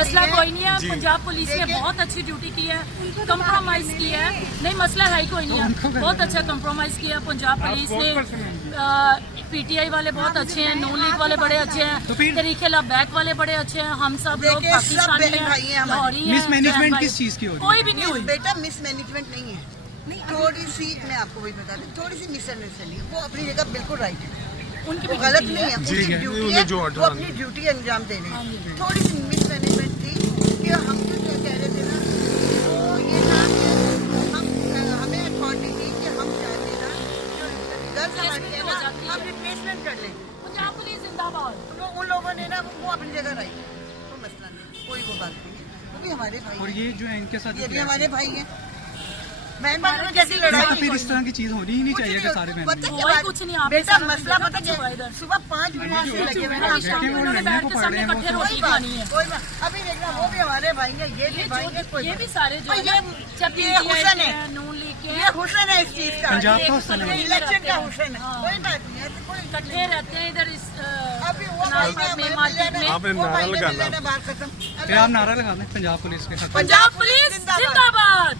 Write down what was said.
मसला कोई नहीं है। पंजाब पुलिस ने बहुत अच्छी ड्यूटी की है, कंप्रोमाइज किया है, नहीं मसला है ही कोई नहीं है, बहुत अच्छा कंप्रोमाइज किया है पंजाब पुलिस ने। पीटीआई वाले बहुत अच्छे हैं, नून लीग वाले बड़े अच्छे हैं, तरीके बैक वाले बड़े अच्छे हैं, हम सब लोग पाकिस्तानी हैं, लाहौरी हैं। मिसमैनेजमेंट किस चीज की हो रही है? कोई भी नहीं हुई बेटा, मिसमैनेजमेंट नहीं है, थोड़ी सी मैं आपको वही बता दूं, थोड़ी सी मिसअंडरस्टैंडिंग, वो अपनी जगह बिल्कुल राइट है, उनकी वो गलत नहीं है, उनकी ड्यूटी है, वो अपनी ड्यूटी अंजाम दे रहे हैं। थोड़ी सी मिसमैनेजमेंट थी कि हम जो कह रहे थे ना, वो ये था कि हमें अथॉरिटी थी कि हम चाहते ना जो गर्ल्स हमारी है ना, हम रिप्लेसमेंट कर लें। पंजाब पुलिस जिंदाबाद। उन लोगों ने ना वो अपनी जगह राइट है, कोई मसला नहीं, कोई वो बात नहीं है, वो भी हमारे भाई और ये जो है इनके साथ ये भी हमारे भाई हैं। बहन भाई में जैसी लड़ाई तो फिर इस तरह की चीज होनी ही नहीं चाहिए कि सारे बहन कुछ नहीं, आप बेटा मसला पता है, सुबह 5 बजे से लगे हुए हैं, उन्होंने बैठ के सबने इकट्ठे रोटी खानी है। कोई बात अभी देखना, वो भी हमारे भाई हैं, ये भी भाई हैं, कोई ये भी सारे जो ये हुसन है, नून लीग के ये हुसन है इस चीज का, पंजाब का हुसन है, इलेक्शन का हुसन है, कोई बात नहीं है, कोई इकट्ठे रहते हैं इधर इस अभी वो भाई ने मार्केट में। आपने नारा लगाना, बात खत्म। फिर आप नारा लगा दें पंजाब पुलिस के साथ। पंजाब पुलिस जिंदाबाद।